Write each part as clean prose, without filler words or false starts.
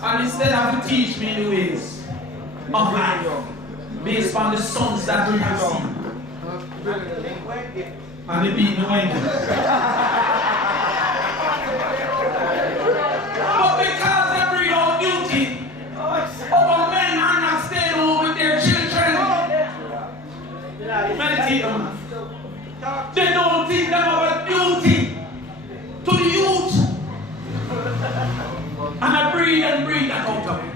And instead of to teach me the ways of life, based on the sons that we have seen. And they beat the wind. But because they bring out duty, our men are not staying home with their children. Meditate on them. They don't think them about duty to the youth. And I breathe that out of it.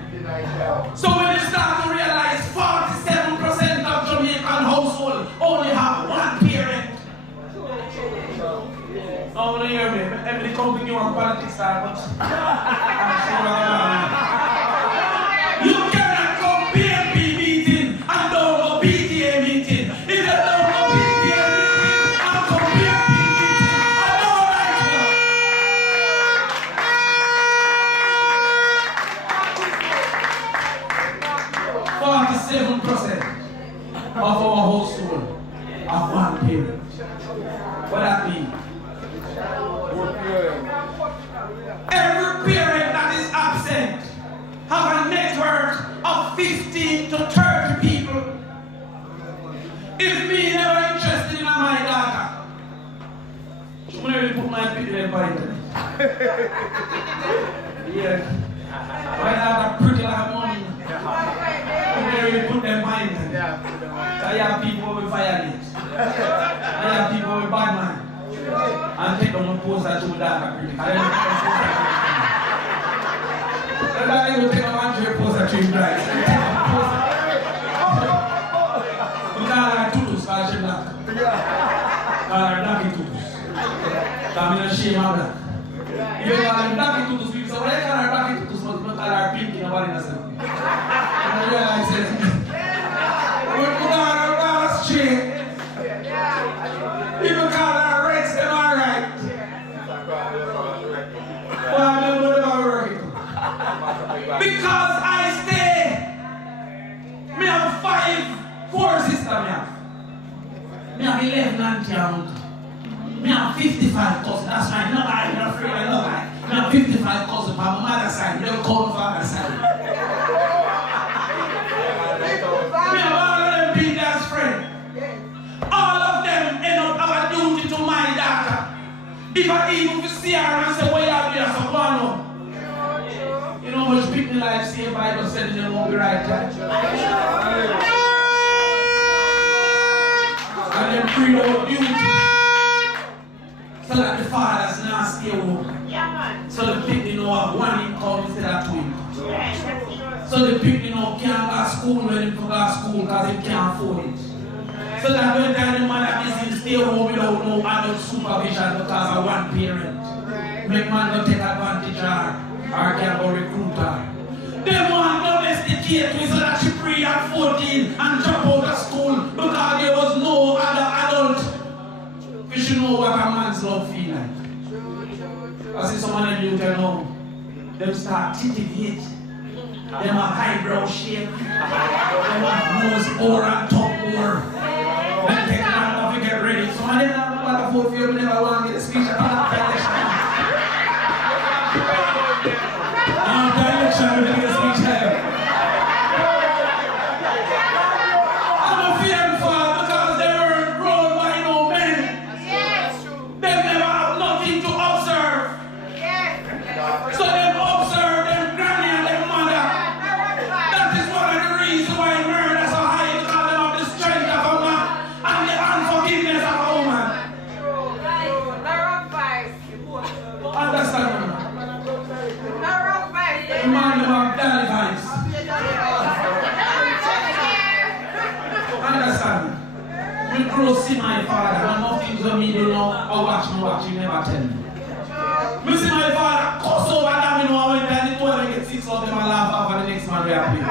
So when you start to realize 47% of Jamaican households only have one parent. Oh, no, you hear me? Everybody come to you on politics side, but you cannot come PNP meeting and don't go PTA meeting. If you don't go PTA meeting and come PNP meeting, I don't like you. 47% of our household have one parent. What that means? Every parent that is absent have a network of 15 to 30 people. If me never interested in my daughter, I'm going to put my picture in the internet. Yeah. My daughter pretty like money. I'm going to put them behind them. I have people with violence. I have people with bad mind. And take them and post that to that. I don't take a man to post that to him, right? You can't like tutus, because she's black. Black tutus. I'm in a shame of that. If you call them black tutus, people say, well, I can't black tutus, but you call her pink, nobody knows it. And I realize it. We're straight. People call her reds, them are right. Because I stay. Me have 4 sisters. Me have 11 auntie and uncle. Me have 55 cousins. That's right. No lie. You're afraid I no lie. Me have 55 cousins from my mother's side. You never call my father's side. Me have all of them being their friends. All of them end up have a duty to my daughter. If I even see her and say, why you have here, so go on. You know how much people life saved by just sending them won't be right, right? And then bring out duty. So that the fathers now stay home. So the people know have one income instead of 2 incomes. So the people know can't go to school when they go to school because they can't afford it. So that when the mother is stay home without no adult supervision because of one parent. Make man don't take advantage of her or can go recruit her. They want domesticate me so that she free at 14 and drop out of school because there was no other adult. We should know what a man's love feel like. I see some of them you can know. Them start titty hit. Them have eyebrow shape. Them have nose more and tongue more. Then take time off to get ready. Some of them have a lot of food for you, but never want to get a speech about that direction. Direction will get a speech there. I'm a fear for because they weren't grown by no men. They never have nothing to observe. So they observe them granny and their mother. That is one of the reasons why murders are high, because they have the strength of a man and the unforgiveness of a woman. Understand me? The man about daddy vibes. Understand me? We grow see my father, and nothing to me do know, or watch me, you never tell me. We see my father cuss over them, you know, I went there, and the 6 of them and laugh off, and the next man we are playing.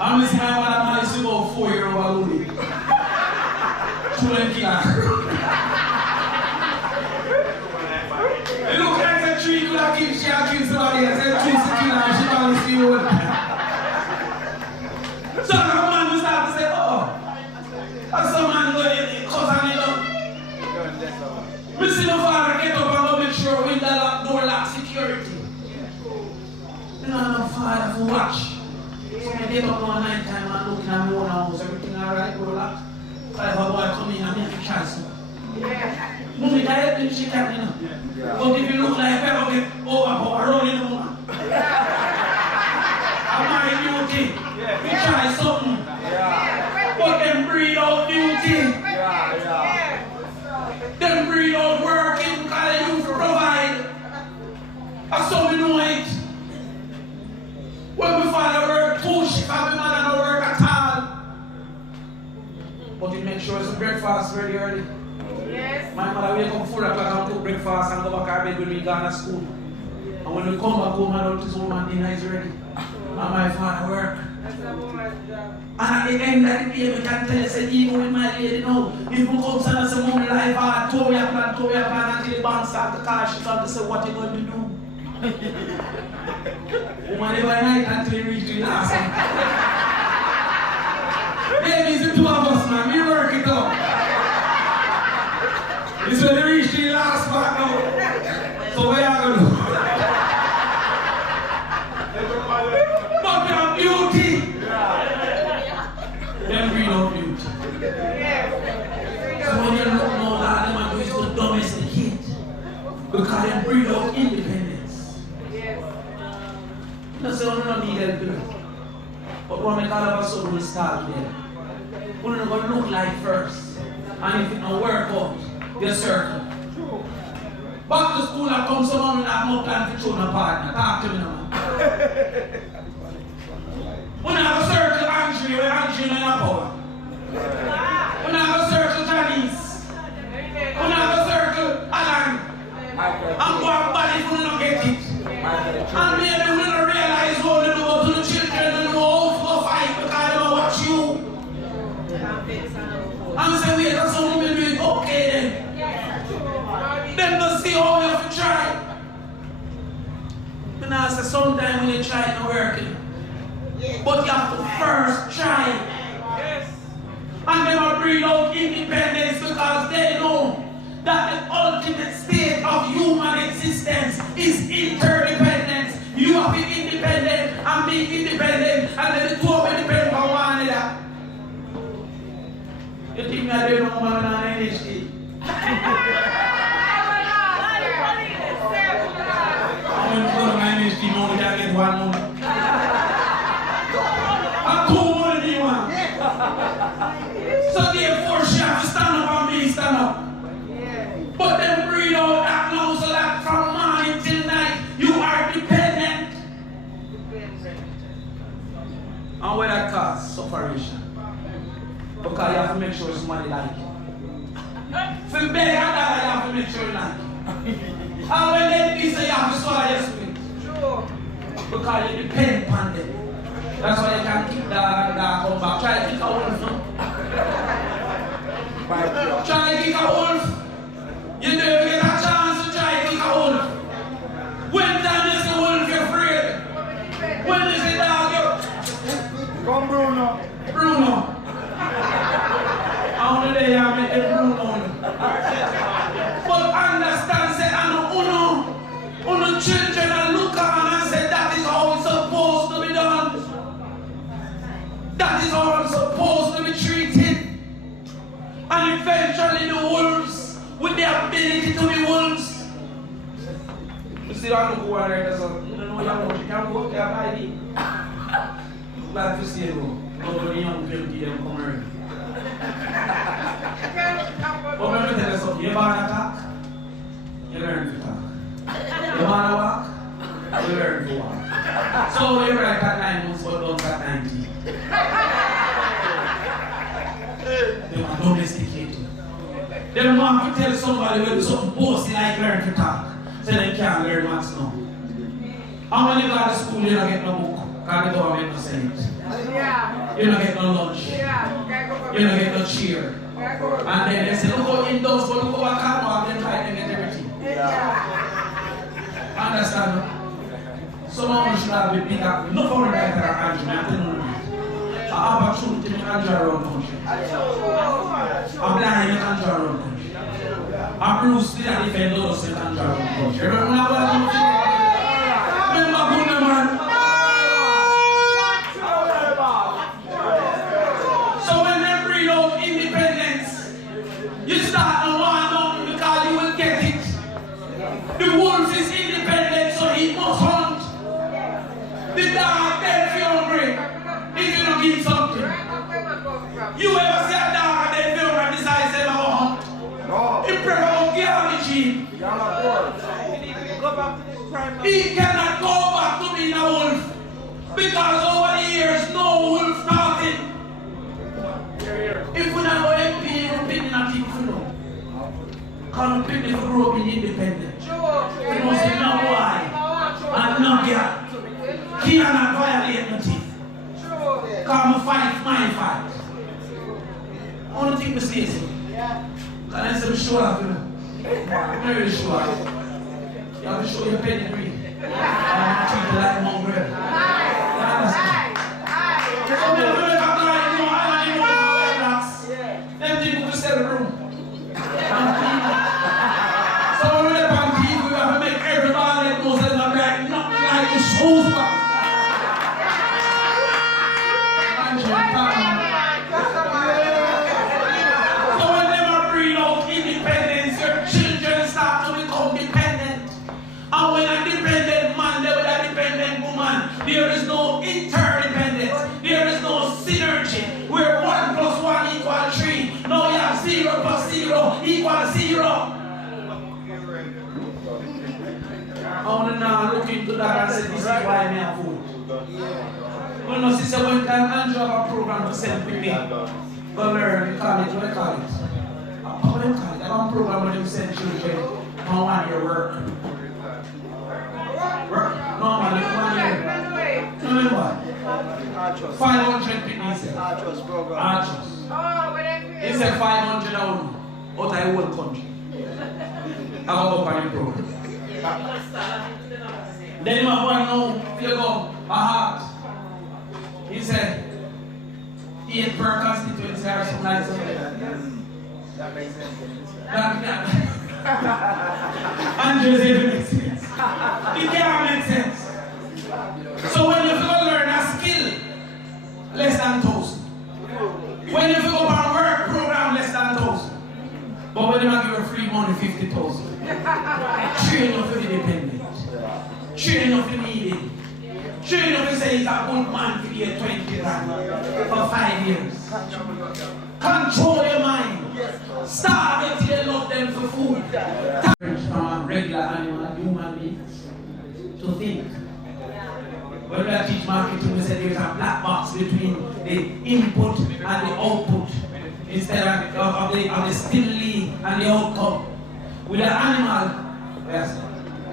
And we see my mother managed to go 4-year-old Luli. Children killer. You look like a tree, you like if she had killed somebody else, and trees to kill her, and she can't see old. So the man will start to say, oh, and some man go in, cousin, you know. We see my father get up and go make sure window lock, door lock, security. I have to watch. So I get up one night time and looking at my own house, everything alright, go like. So I have a boy come in and make a try something. Mommy, I have to shake out, you know. But if you look like a okay, overpower, rolling the woman. I'm my duty. We try something. But them breed out duty. Them breed out working because you provide. And so we know it. When we father work, push, if our mother don't work at all. But you make sure it's a breakfast very early. Yes. My mother wake up 4 o'clock and cook breakfast and go back to bed when we go to school. And when we come back home and out this woman dinner is ready. And my father work. And at the end of the day, we can tell you, say, even with my lady now, if we come and say, Mom, life hard, tow your plan until the bank start to call, she start to say, what you going to do? Woman, every night until you reach the last one. Baby, it's the two of us, man. We work it out. This is when they reach the last part now. So what are you going to do? But we have beauty. Then we know beauty. So when you look more like them and do is to domesticate. Because they breed out independence. You know, so we don't need help. But when we all of a sudden we start there, we're not going to look like first. And if it don't work out, you're certain. Back to school and come someone and have no plan to show no partner. Talk to me now. When I have a circle Andrew, where Andrew in a power. When I have a circle Janice. When I have a circle Alan. I'm going bad if we don't get it. And maybe we don't realize what to do to the children and know how to fight because they don't watch you. And say, wait, that's how we do it. Okay then. Then to see how we have to try. And I say, sometimes when you try it, it's not working. But you have to first try. And they will bring out independence because they know that the ultimate state of human existence is interdependence. You have to be independent and be independent, and then the two of them depend on one another. You think I don't know man on NHD? I'm going to go to my NHD now, we can get one more. And two more than you want. So therefore, she has to stand up and me stand up. But then breathe out that now so that from morning till night you are dependent. And where that cause separation. Because you have to make sure somebody like you. For beg and that you have to make sure you like it. And when they be say you have to swallow your spit. Because you depend on them. That's why you can keep that come back. Try to kick a wolf now. Try to kick a wolf. You never get a chance to try to kick a wolf. When time is the wolf, you're afraid. When is the dog, you're... Come Bruno. Bruno. How many days have met Bruno? But understand, say, and uno children and look on and say, that is how it's supposed to be done. That is how it's supposed to be treated. And eventually the wolves, with the ability to be wolves. You see that look over there, so you don't know how much you can go, you have ID. Glad to see you go. Go to the young people, them come around. But let me tell you something, you want to talk, you learn to talk. You want to walk, you learn to walk. So you write at 9 months, but don't at 90. They want domesticated. They don't want to tell somebody when something bossy like learn to talk. So they can't learn what's now. And when you go to school, you don't get no book. Because the government don't send it. You don't get no lunch. You don't get no cheer. And then they say, look how indoors, but look how I can't walk, then try to get everything. Understand? Someone should have been big up. No foreign guys that are country, I'm telling you. I have a truth in the country around country. I'm blind in the country around country. I'm Bruce Lee and defend those in the country around country. Remember when I was remember Bunna man? You ever see a dog and then film and decide to say, no? He prefer to get the cheap. He cannot go back to being a wolf. Because over the years, no wolf talking. If we don't go MP, we're picking up people for no. Because we pick them to grow up in independent. We must say no boy and no girl. He cannot violate nothing. Because we fight my fight. I don't think we say so. Can I say we show up? I'm very sure. You have to show your pedigree. And treat it like mongrel. You understand? So when we make a client, you know, I don't know how to relax. Them people will sell the room. So when we look on TV, we have to make everybody that knows that I'm right, not like the shoes back. So when they are bring out independence, your children start to become dependent. And when a dependent man, there with a dependent woman, there is no interdependence. There is no synergy. Where 1 plus 1 equals 3. No, you have 0 plus 0 equals 0. I want to now look into that and say, this is why I have food. Well, no, sister, one time Andrew have a program to send with me. Go learn, they call it, what they call it? How do they call it? I have a program where they send children on 1 year work. Work? No, man, 1 year. Remember what? 500 people, he said. Archers program. Archers. He said 500 out of the whole country. I will go for the program. Then my boy know, you go, a heart. He said, 8 per constituency or something like that. That makes sense. Andrew said it makes sense. It can't make sense. So when you go learn a skill, less than 1,000. When you go for a work program, less than 1,000. But when you give you free money, 50,000. Train you for the dependent. Train you for needing. Train you to say he's a good man to be a 20 grand for 5 years. Control your mind. Starve it till you love them for food. From a regular animal, human beings, to think. When we teach marketing, we say there's a black box between the input and the output. Instead of the stimuli and the outcome. With an animal, yes,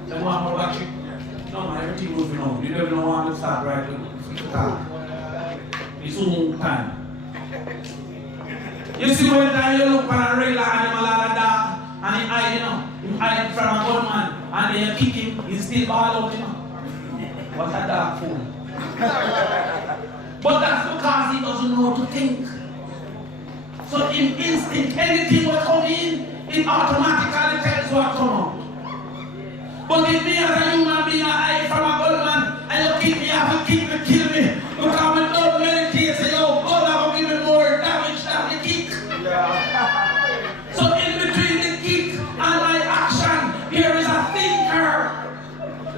they want more battery. No man, everything moving on. You never know when to start right. It's soon time. You see when you look at a regular animal like a dog and he hide, you know, he hide from a gunman and then you kick him, he still ball out, you know. What a dog fool. But that's because he doesn't know how to think. So in instinct, anything will come in, it automatically tells what come out. But if me as a human being, I from a gunman and you kick me off and kill me, because we don't meditate, say, yo, God will give me more damage than the kick. Yeah. So in between the kick and my action, there is a thinker.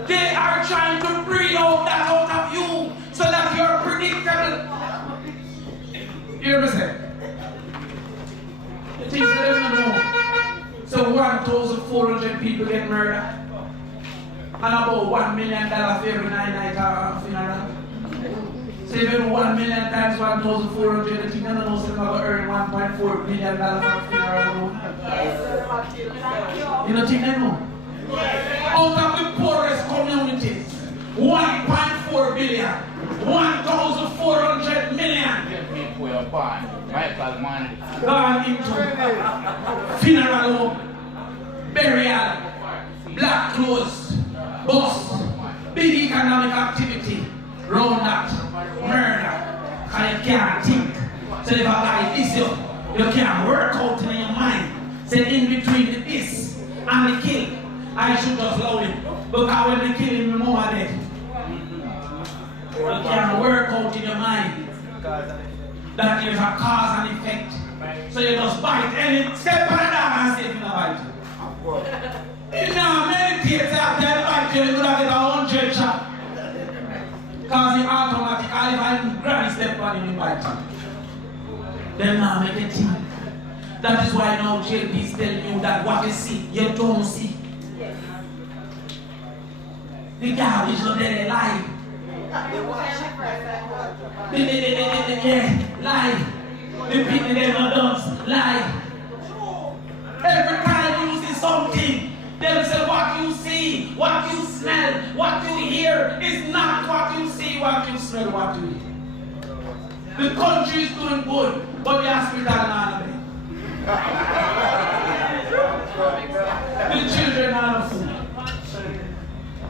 They are trying to breathe out that out of you so that you're predictable. You hear me say? The things that they don't know. So 1,400 people get murdered. And about $1 million for every 9 night funeral. So if you $1 million times 1,400, I think you know so you're going to earn $1.4 million for funeral. You don't think they know? Out of the poorest communities, 1.4 billion, 1,400 million gone into funeral home, burial, black clothes, bus, big economic activity, round that, murder, and you can't think. So if I like this, you can't work out in your mind. So in between the this and the kill, I should just love it. Because when they kill him, my mama dead. You can't work out in your mind that there's a cause and effect. So you just bite any step on the dog and say you don't bite. You know, meditate after you bite you, you could have get a 100 shot. Because it's automatic, if I granny step on him, you bite him. Them now make a team. That is why now JP is telling you that what you see, you don't see. The garbage not there, they lie. Lie. The people they never done, lie. Every time you see something, they say what you see, what you smell, what you hear is not what you see, what you smell, what you hear. The country is doing good, but the hospital are not. The children are not food.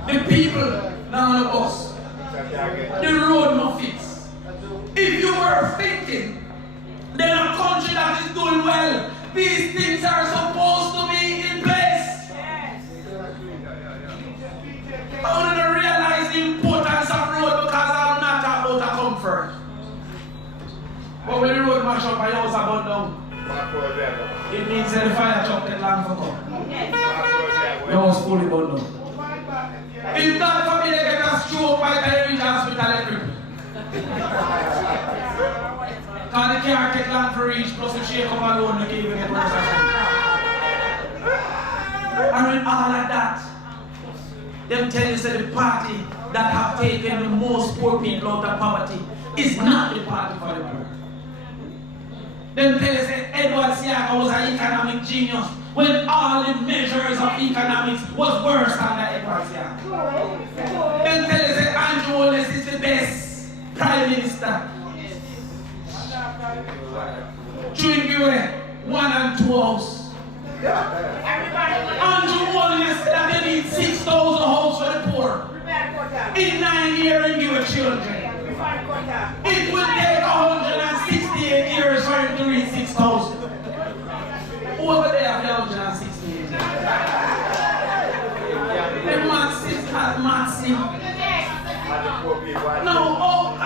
The people now on the bus. The road no fix. If you were thinking then a country that is doing well, these things are supposed to be in place. I want to realize the importance of road because I'm not about a comfort. But when the road mash up, I also burn down. It means that the fire truck can land for come. Your house fully burned down. If God forbid they get a stroke by the time they reach hospital, they cripple. Because they can't take land for reach, plus if she come alone, they can't get worse. And with all of that, them tell you that the party that have taken the most poor people out of poverty is not the party for the poor. Them tell you that Edward Siaka was an economic genius when all the measures of economics was worse than the Edward Siaka. Them tell you that Andrew Wallace is the best prime minister. Chewing 1 and 2 house. Andrew Wallace said that they need 6,000 houses for the poor. In 9 years, he give children. It will take 168 years for him to reach 6,000. Over there, 168. The Maxim had Maxim. No, oh,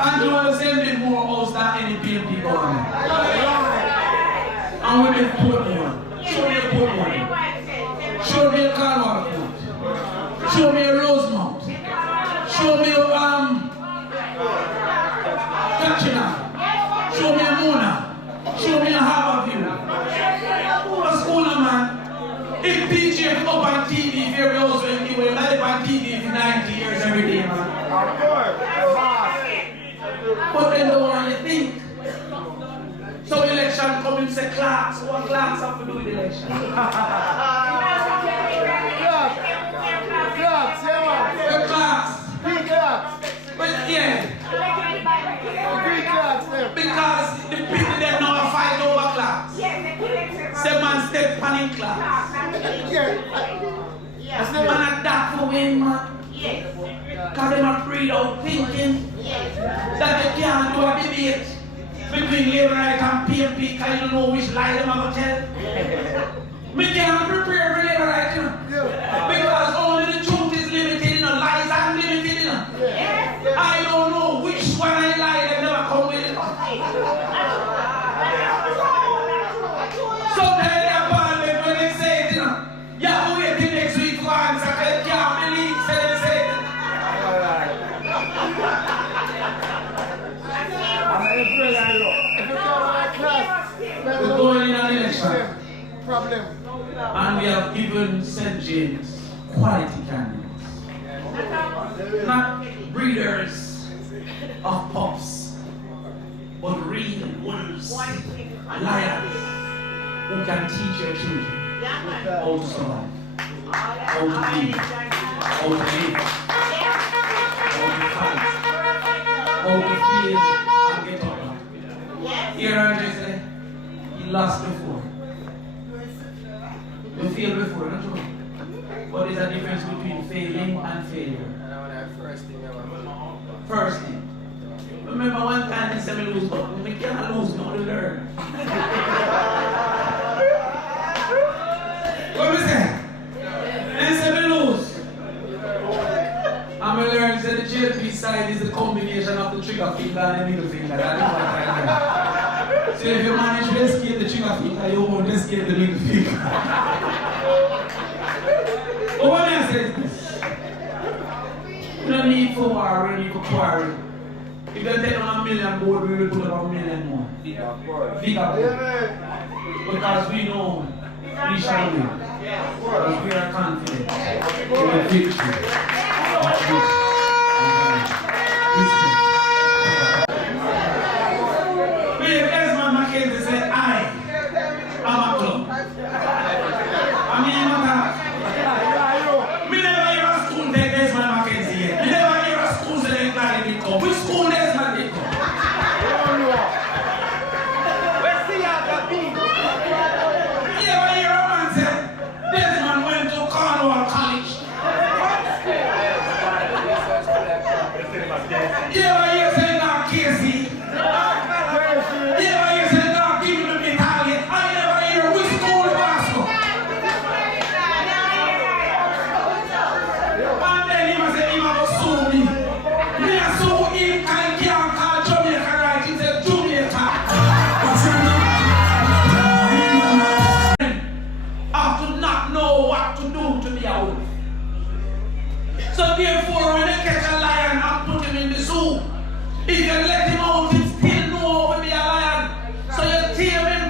Andrew was sending more house than any PNP government. And we been poor one. Show me a poor one. Show me a Carwell food. Show me a Rosemount. Show me a Kachina. Show me a Mona. Show me a Harborview. What's going on, man? If PJ up on TV, if you're also in the way, live on TV for 90 years every day, man. But then the one you think. So election come and say class. What class have to do with election? But yeah. Because the people that know fight over class. Say man step panic class. Say man attack for win, man. Because they are afraid of thinking that they can't do a debate between Labour right and PNP because you don't know which lie them are going to tell. We can't prepare for Labour right, you know. Because only the truth is limited, you know. Lies are limited, you know. I don't know which one I lie, they never come with it. Sometimes they are bad when they say it, you know. You have to wait till next week for answer because you can't believe they say it. We're going in an election. Problem. And we have given St. James quality candidates. Not breeders of pups, but real wolves, lions, who can teach your children how to survive, how to live, how to live, how to fight, how to feel and get up. Here Andre said, he lost before. You failed before, not true? But there's a difference between failing and failure. First thing. Remember one time he said me lose, but we can't lose, we only learn. What we say? He said me lose. And we learned that the JP side is the combination of the trigger finger and the middle finger. So if you manage to escape the trigger finger, you won't escape the middle finger. But what I say is this. You don't need for war, you need for quarrel. If they take on 1 million board, we will put up 1 million more. Bigger. Because we know we shall win. Because we are confident in the victory of this. Desmond Mackenzie said, I am a club. I mean, me never hear a school take Desmond Mackenzie yet. Me never hear a school say they glad did come. Which school Desmond did come? You ever hear a man say Desmond went to Cornwall College? You ever hear say now Casey? You ever hear say now give me the target? I never hear which school the Basco. And then he must say he must sue me. Me a sue him and he can't call Jamaica right. He said Jamaica. Have to not know what to do to be a wolf. So therefore when they catch a lion and put him in the zoo, if you let him out, he still know to be a lion. So you tame him.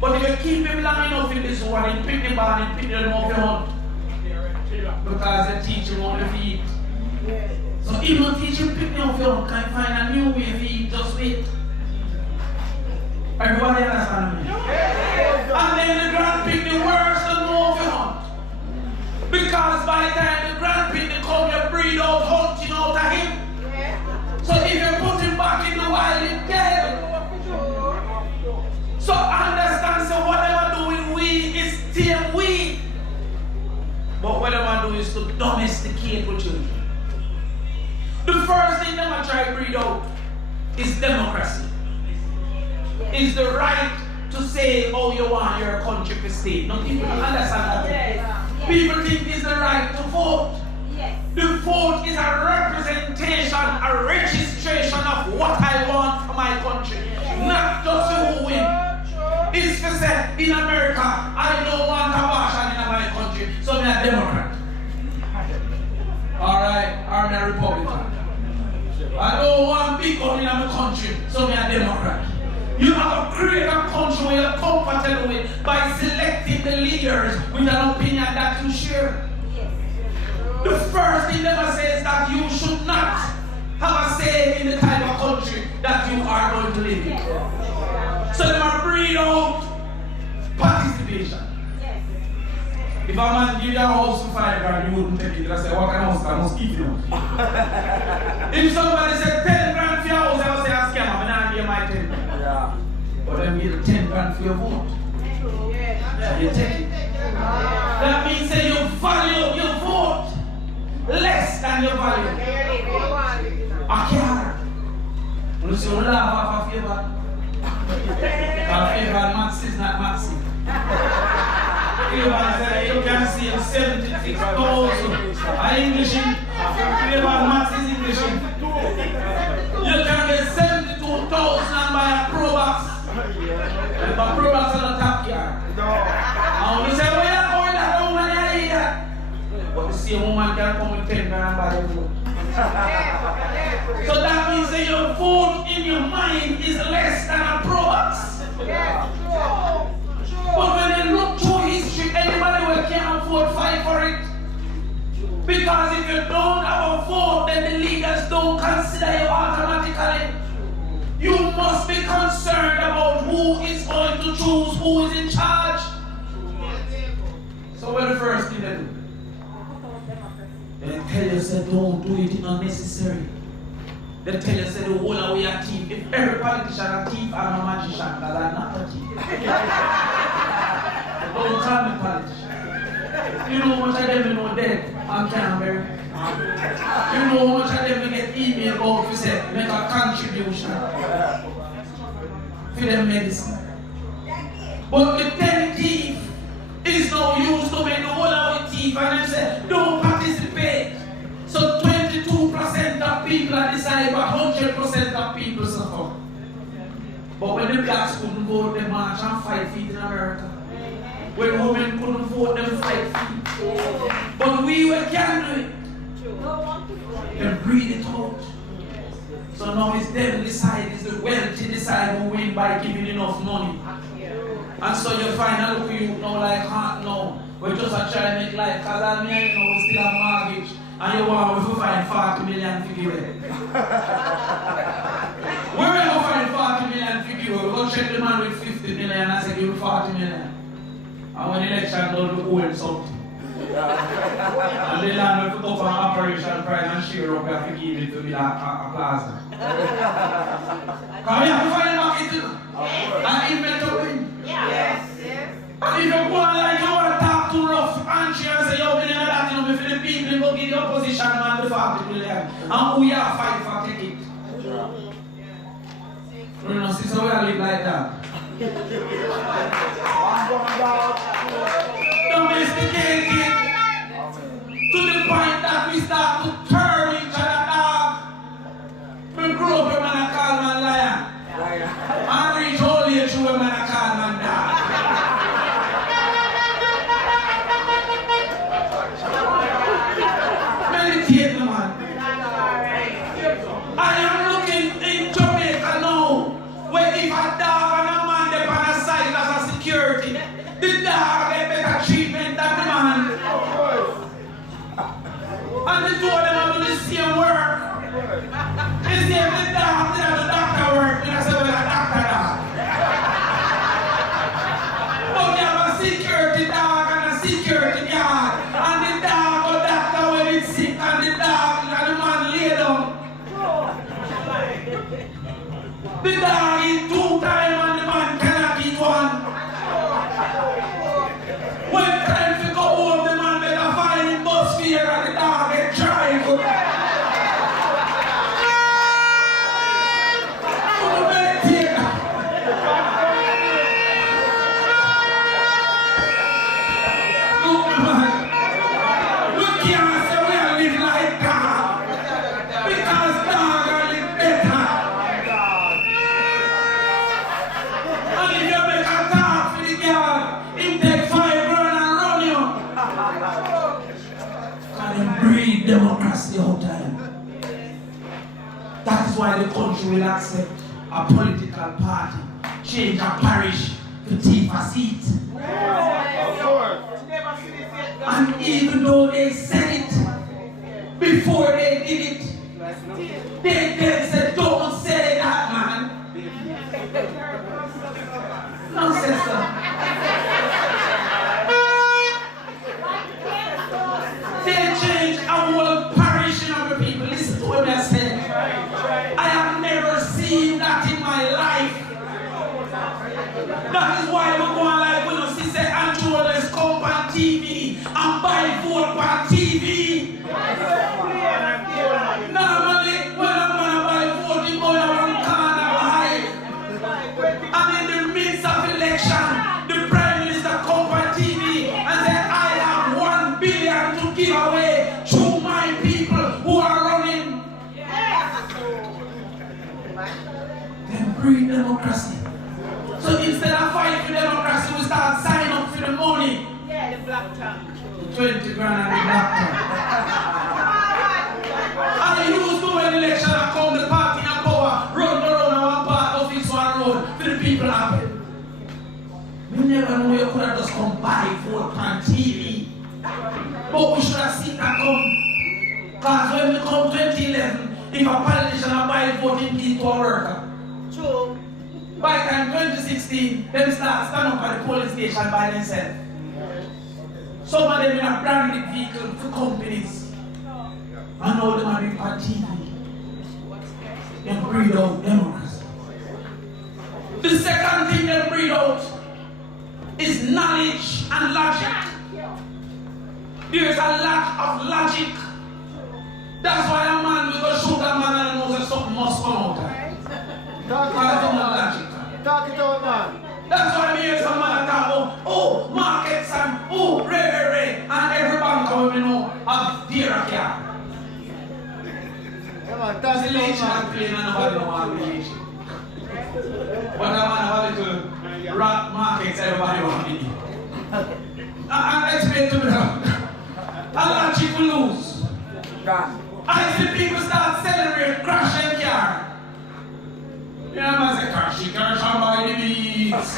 But if you keep him long enough in the zoo and he pick him up and pick him off your hunt, because they teach him how to feed. So if you teach him pick him off your hunt, can you find a new way to eat? Just wait. Everybody understand me? And then the grand pick the worst to know of your hunt. Because by the time the grand pick they come, you breed out hunting out of him. So if you put him back in the wild, he's dead. So understand, so whatever do with we is tame we. But whatever do is to domesticate with children. The first thing that I try to breed out is democracy. Is the right to say how you want your country to stay. No people understand that. Yes. People think it's the right to vote. Yes. The vote is a representation, a registration of what I want for my country. Yes. Not just who win. It's to say, in America, I don't want abortion in my country, so I'm a Democrat. Alright, I'm a Republican. I don't want big gun in my country, so I'm a Democrat. You have to create a country where you're comfortable with by selecting the leaders with an opinion that you share. Yes. The first thing they say is that you should not have a say in the type of country that you are going to live in. Yes. So they must breed out participation. Yes. If a man give you a house to $5 you wouldn't take it. I say, what kind of house? I must keep it out. If somebody said $10 for your house, I would say, I scam, I'm not give my 10. But then you get $10 for your vote. So you take it. That means that you value your vote less than your value. I can't. When you say you laugh off a favor, a favor max is not maxi. Favor is you can see 76,000. English in favor max is English in. You can get 72,000 by a pro box. And my pro box on the top here. And when you say, well, you're going that home and you need that. But the same woman can come with $10 and buy your food. So that means that your vote in your mind is less than a pro box. But when they look through history, anybody who can afford fight for it. Because if you don't have a vote, then the leaders don't consider you automatically. You must be concerned about who is going to choose who is in charge. So what's the first thing they do? They tell you, say, don't do it, it's unnecessary. They tell you, say, the whole of we are thief. If every politician is a thief, I'm a magician, because I'm not a thief. Don't call me politician. You know how much of them know dead on Canberra? You know how much of them get email about to say, make a contribution for their medicine. But the 10 thief is now used to make the whole of the thief and they say, don't participate. So 22% of people are decided, but 100% of people suffer. But when the blacks couldn't vote, they march and 5 feet in America. When women couldn't vote, them 5 feet. But we can do it. Then breathe it out. So now it's them decide, it's the wealthy decide who win by giving enough money. And so you find out who you know like heart now. We just are trying to make life, because I mean, you know, we still have mortgage. And you want to find 40 million to give it. Where we going to find 40 million to give it? We're going to check the man with 50 million and say, give me 40 million. And when the election does, we owe him something. And the land will put up an operation price and share up, we have to give it to be like a plaza. Because we have to find the market too. And inventory win. Yes. And if you go on like you want to talk too rough and she and say, yo, we never that, you know, for the people, you go give the opposition man the 40 million. And we are fight for ticket. You know, sister, we are live like that. Domesticated to the point that we start to turn each other dog. We grew up a man and call man lion. And reach old age to a man and call man dog. Meditate, man. I am looking in Jamaica now, where if a dog and a man they on a side as a security, the dog get better treatment than the man. And the two of them are doing the same work. It's the dog did the doctor work, and I said, well, a doctor dog. But we have a security dog and a security guard, and the dog or doctor when it's sick, and the dog and the man lay down. The dog eat 2 times and the man cannot eat 1. When time to go home, the man better find him bus fare and the dog get drive. Look, man, we can't say we are live like dog, because dog are live better. And if you make a talk for the girl, him take 5 grand and run you. And him breed democracy all time. That is why the country will accept a political party, change a parish to take a seat. And even though they said it before they did it, they then said, don't say that, man. No, sister. They changed our whole parish in our people. Listen to what I said. I have never seen that in my life. That is why we go on like when you see say Andrew let's come on TV and buy vote on TV. Normally when a man buy vote, he go in one corner behind. And in the midst of election, the Prime Minister come on TV and say, I have 1 billion to give away to my people who are running. Then breed democracy. So instead of fighting for democracy, we start signing up for the money. Yeah, the black tongue. 20 grand and the black tongue. And they used to when election and come the party and power, run around one part of this one road for the people happy. We never know you could have just come buy vote on TV. But we should have seen that come. Because when we come 2011, if a politician buy voting people to a worker. True. By the time 2016, them start stand up at the polling station by themselves. Some of them in a branded vehicle for companies. And now them are on TV. They breed out democracy. The second thing they breed out is knowledge and logic. There is a lack of logic. That's why a man will go shoot a man and knows that something must come out. Talk it out, man. That's why me hear some man talk about, oh, markets and, oh, ray, and every bank we know have deer car. Come on, That's talk the it relation out, and plane and nobody know what relation. But a man have a little rat markets, everybody want to be. And explain to me now. A lot of people lose. I see people start celebrating crashing car. Yeah, man, say, she can't by the beats.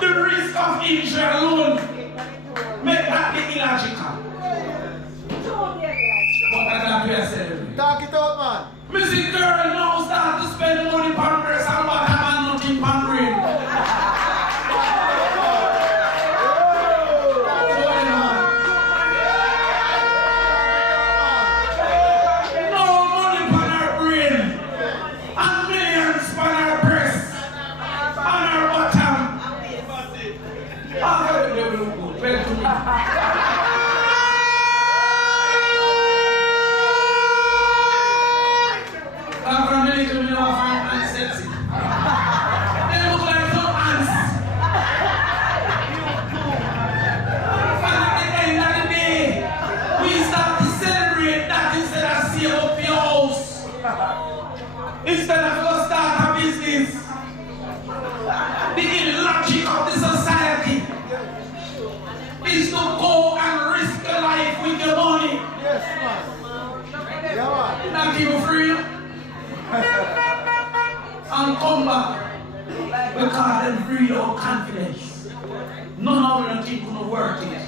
The risk of injury alone make that be illogical. What I got to say? Talk it out, man. Music girl now start to spend money on breast and what have and nothing on brain. No money on her brain and millions on her breast and her bottom. I'll help you look good. Well to me. Instead of us start a business, the illogic of the society is to go and risk your life with your money. Yes, man. Yeah, man. Not give you free and come back because them free your confidence. None of them think you will work it.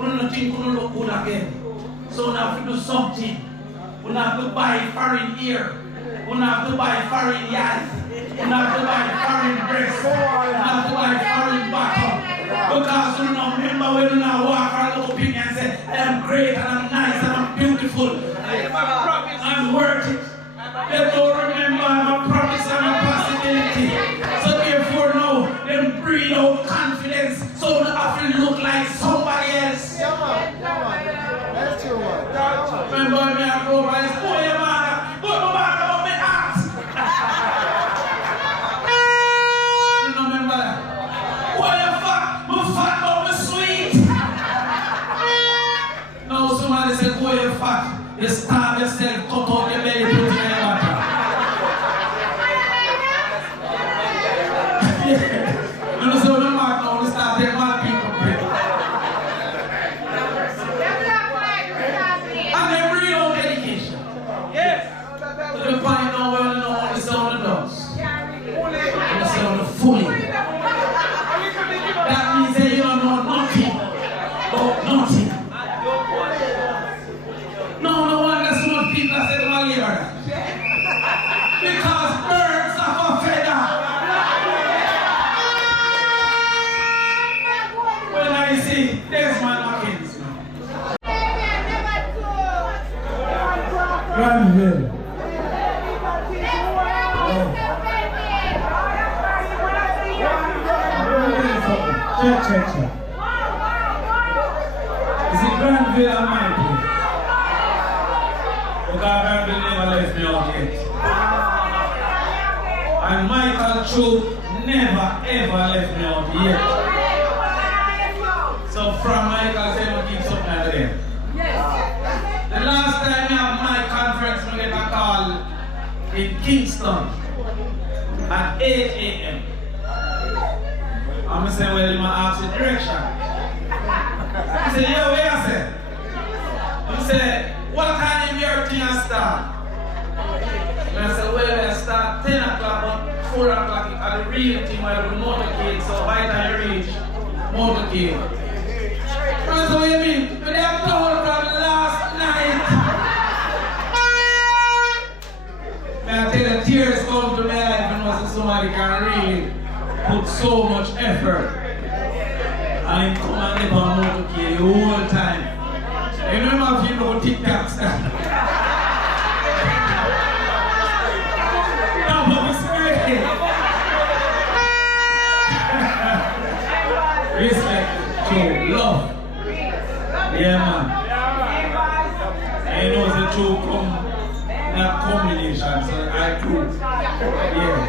We don't think you will look good again. So we have to do something. We have to buy foreign ear. We have to buy foreign yard. We have to buy foreign breast. We have to buy foreign bottom. Because we don't remember when we now walk our little opinion and say, I'm great and I'm nice and I'm beautiful. I'm worth it. They don't remember I'm a promise and a possibility. So therefore now, they breathe out confidence so they have to look like somebody else. Yeah, man. Yeah, man. That's true, man. Remember me I go by this boy, man. Go back about my ass. You know remember that? Why you fat? Me fat but me sweet. Now somebody say, go you fat. You starve yourself, cut out your belly, put it in your water. You know so the mark now, we start taking mad people break. And they bring out education. Yes. So they find out well they know only sound the dogs. Only sound the fully. That means that you don't know nothing about nothing. No wonder so much people say to my leader. Because birds have a feather. When I see Desmond Hawkins now. Granville. Check. Is it Granville or Michael? Because Granville never left me out yet. And Michael True never ever left me out yet. So from Michael, say we keep something like that. The last time I have my conference, we get a call in Kingston at 8 a.m. I'm saying, well, you might ask the direction. I said, yeah, where I said? I said, what time your thing start? And I said, well, I start 10 o'clock, but 4 o'clock at the real thing where the motorcade, so by the time you reach motorcade. I said, what do you mean? But they have told from last night. May I tell you, tears come to my life and was somebody can really put so much effort and come and live on motorcade the whole time. You remember if you know TikTok stuff? No, but it's great. Respect to love. Yeah, man. I know the two come in a combination, so I prove. Yeah.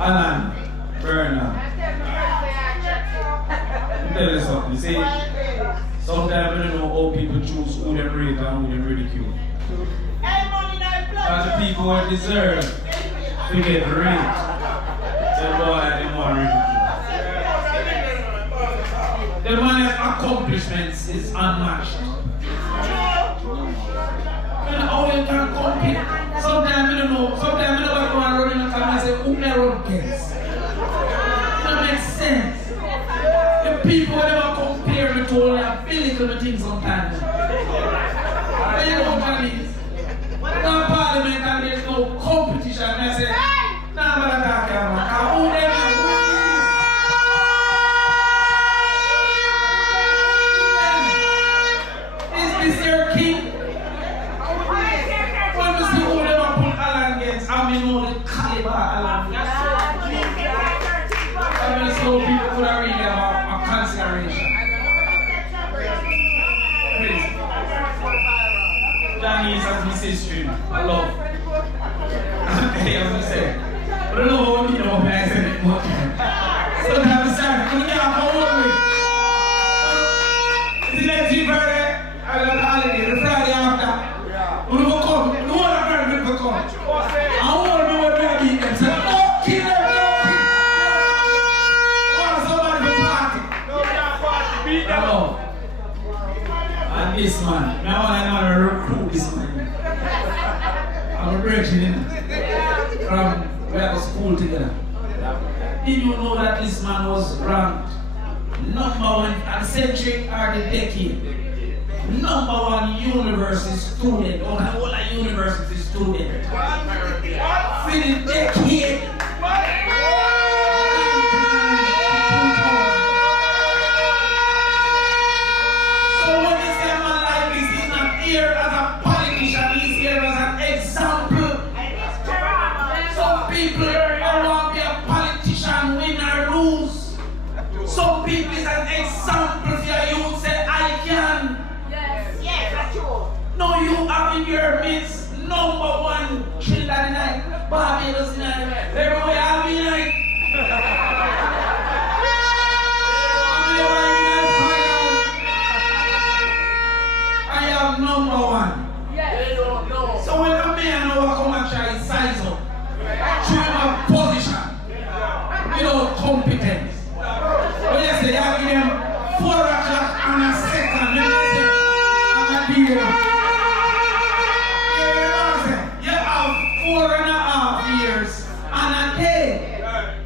Alan, Bernard. Tell you something, see? Sometimes we don't know how people choose who they rate and who they ridicule. And the people who deserve to get rate, they boy they more ridicule. The man's accomplishments is unmatched. how you can compete. Sometimes I don't know. Sometimes I don't go and run in the car and say, who may run against? It don't make sense. The people never compare me to all their physical things sometimes. But you know what I mean? No parliament and there's no competition. And I say, nah, but I can't care about who them and who is this your king? When we see who them put Alan against, I mean know the caliber Alan. I mean so people could have really have a consideration. Praise. Johnny is as Mrs. Stream. I love. Okay, as I said. But I don't know what you know when I said it more time. Sometimes I say, I'm going to get up all over. It's the next week Friday. I got a holiday. The Friday after. When we come, the whole of Granville will come. I want to know what they are beating them. Say, oh, kill them, no kill. Want somebody to party. No, not party. Beat them Hello. up. And this man, now I'm going to recruit this man. I'm a virgin, you know. From we have a school together. Did you know that this man was ranked #1 at century or the decade? #1 university student or whole university student. For the decade. So when you say a man like this, he's not here as a politician, he's here as an example. Some people want to be a politician, win or lose. Some people is an example for you say, I can. Yes, that's true. No, you have in your midst #1 Trinidad tonight, Barbados tonight, everywhere I'll be tonight. I am #1. Yes. So when a man will come and try his size up, show him a position without competence. When you say you have give them 4 o'clock and a second, then you say, I'm a deal. You have 4.5 years and a day.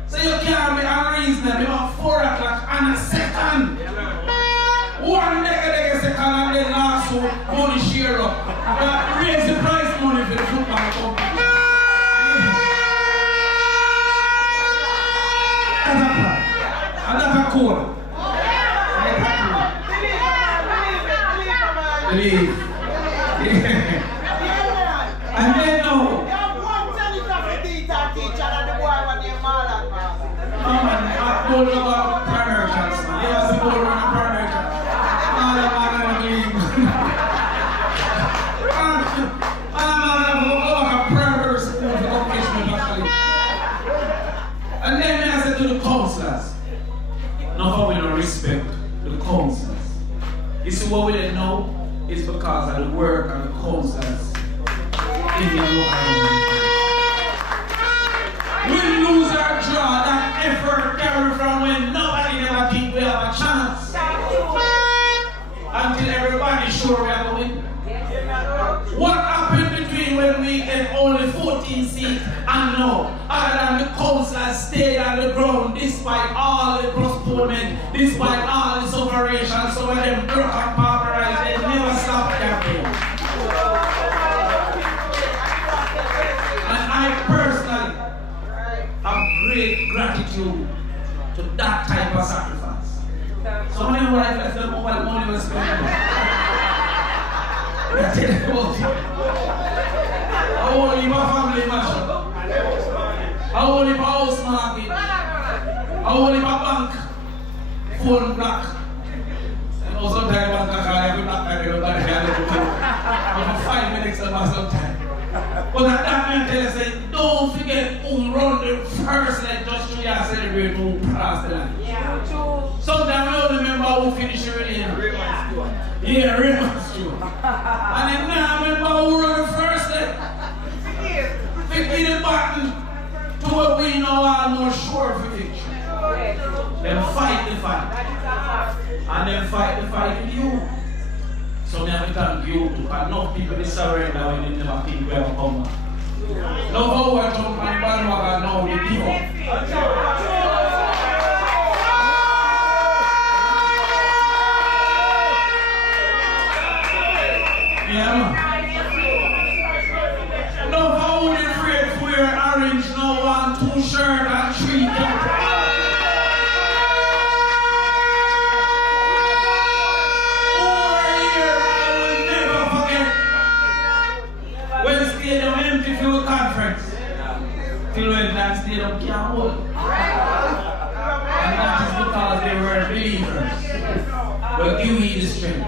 So you can't be unreasonable. You have 4 o'clock and a second. One nigga second and then last one, money share up. Raise the price money for the football company. That's a plan. And that's a code. Believe. And then now. Oh man, I'm told about primary chants, man. You have to go around a primary chant. Man, I don't believe. And then I said to the counselors, now how we don't respect the counselors. You see what we didn't know? It's because of the work of the counselors in the local government. We lose our draw, that effort carried from when nobody ever think we have a chance. Until everybody's sure we are going. What happened between when we get only 14 seats and now? Other than the councillors stayed on the ground despite all the postponement, despite all the sufferation, so when they broke and pauperized, they never stopped campaign. And I personally have great gratitude to that type of sacrifice. So many wives left them over the money was spent. I won't leave a family mansion. I won't leave a house market. I won't leave a bank phone block. And also sometimes bank account every block and everybody can live with 5 minutes of sometimes. But at that time they say, don't forget who run the first leg just to celebrate who passed the line. Sometimes we don't remember who finished the race. Yeah, Raymond Stewart. And then now I remember who run the first leg. Picking the button to what we know are more sure for victory. Then fight the fight. And then fight the fight with you. So I have to thank you too, because enough people they surrender when they never think we ever come back. No how I jump on the bandwagon now, they give up. Yeah, man. No how they afraid to wear orange, no 1, 2 shirt and 3 cap. Conference. Till when that stadium can't hold. And that is because they were believers. But give me the strength.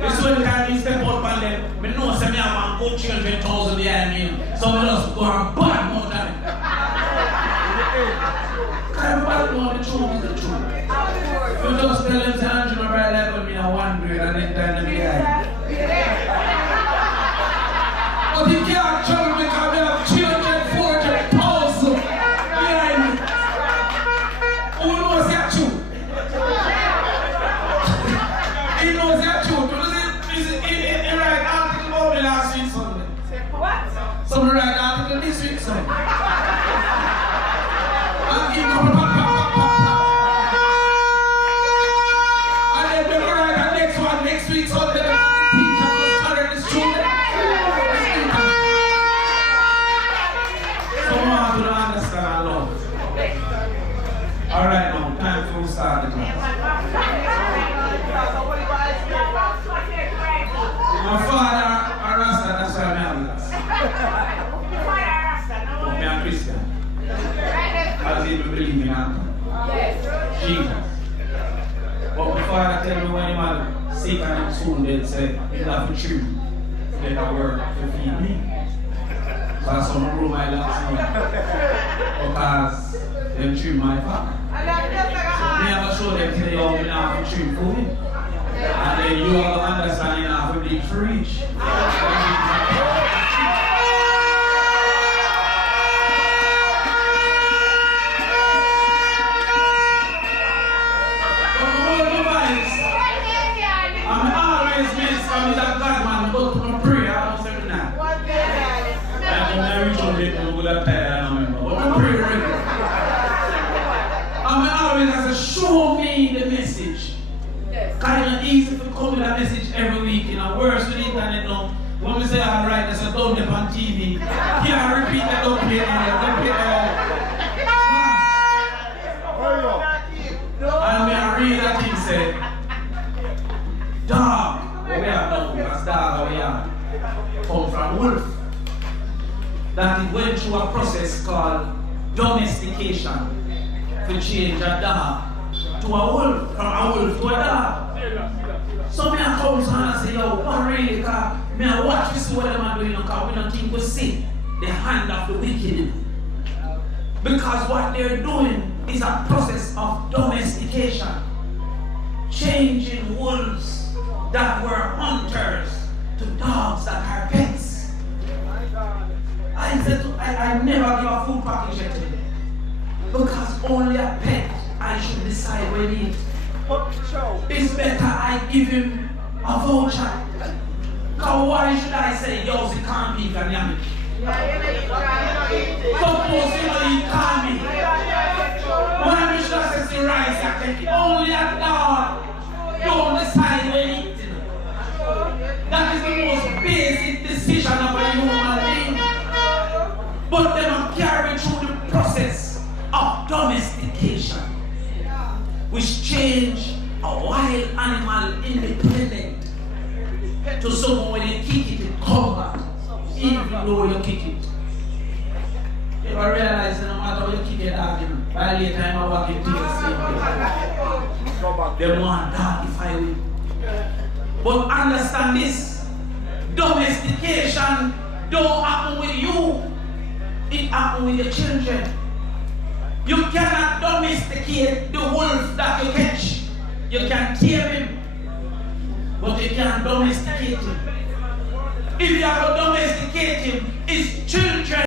This one time you step out on them, I know I have 100,000 behind me. So I just go and bad more time. Everybody know the truth is the truth. You just tell them, say, Andrew, my brother, like when me in 1 grade and then tell them behind. But you can't trouble because we have children, 400,000 behind me. Who knows that truth? He knows that truth. He write an article about me last week Sunday. What? Somebody write an article this week Sunday. And he come back. And then we write the next one next week Sunday. The teacher must correct the student. Alright, now, time to start the class. My father, a Rasta, that's why I'm a Christian. As if we believe in God. Jesus. But my father tell me when he was sick and in school, they'd say, he'll have to treat me. They have work to feed me. So I saw my room my last night. Because they treat my father. So me have to show them today how we have to treat for him. And then you have to understand you have to be preach. I'm always minister with that God man, go to my prayer, I don't say that. I can reach out people with a prayer, I don't remember. But I pray regularly. I'm always has to show me the message. Kind of easy to come with a message every week. You know, worse with the internet now. When we say alright, that's a don't dip on TV. Can't repeat that, don't play it. And me I read that thing say, dog, what we have now, that's dog what we have, come from wolf. That it went through a process called domestication to change a dog to a wolf, from a wolf to a dog. So me I come and say, yo, what really, because me I watch this what them are doing, because we don't think we see the hand of the wicked. Because what they're doing is a process of domestication. Changing wolves that were hunters to dogs that are pets. I said, I never give a food package yet. Because only a pet I should decide when he eats. It's better I give him a voucher. Because why should I say, yo, he can't be can yam it? Suppose you know he can't be. Why should I say the rice I take it? Only a dog don't decide when he eats it. That is the most basic decision of a human being. But they are carried through the process of domestication, which change a wild animal independent to someone when you kick it, it comes back, even though you kick it. You ever realize that no matter how you kick a dog, by the time I walk into the same place, they want dogify you. But understand this, domestication don't happen with you, it happens with your children. You cannot domesticate the wolf that you catch. You can tame him, but you can't domesticate him. If you have to domesticate him, his children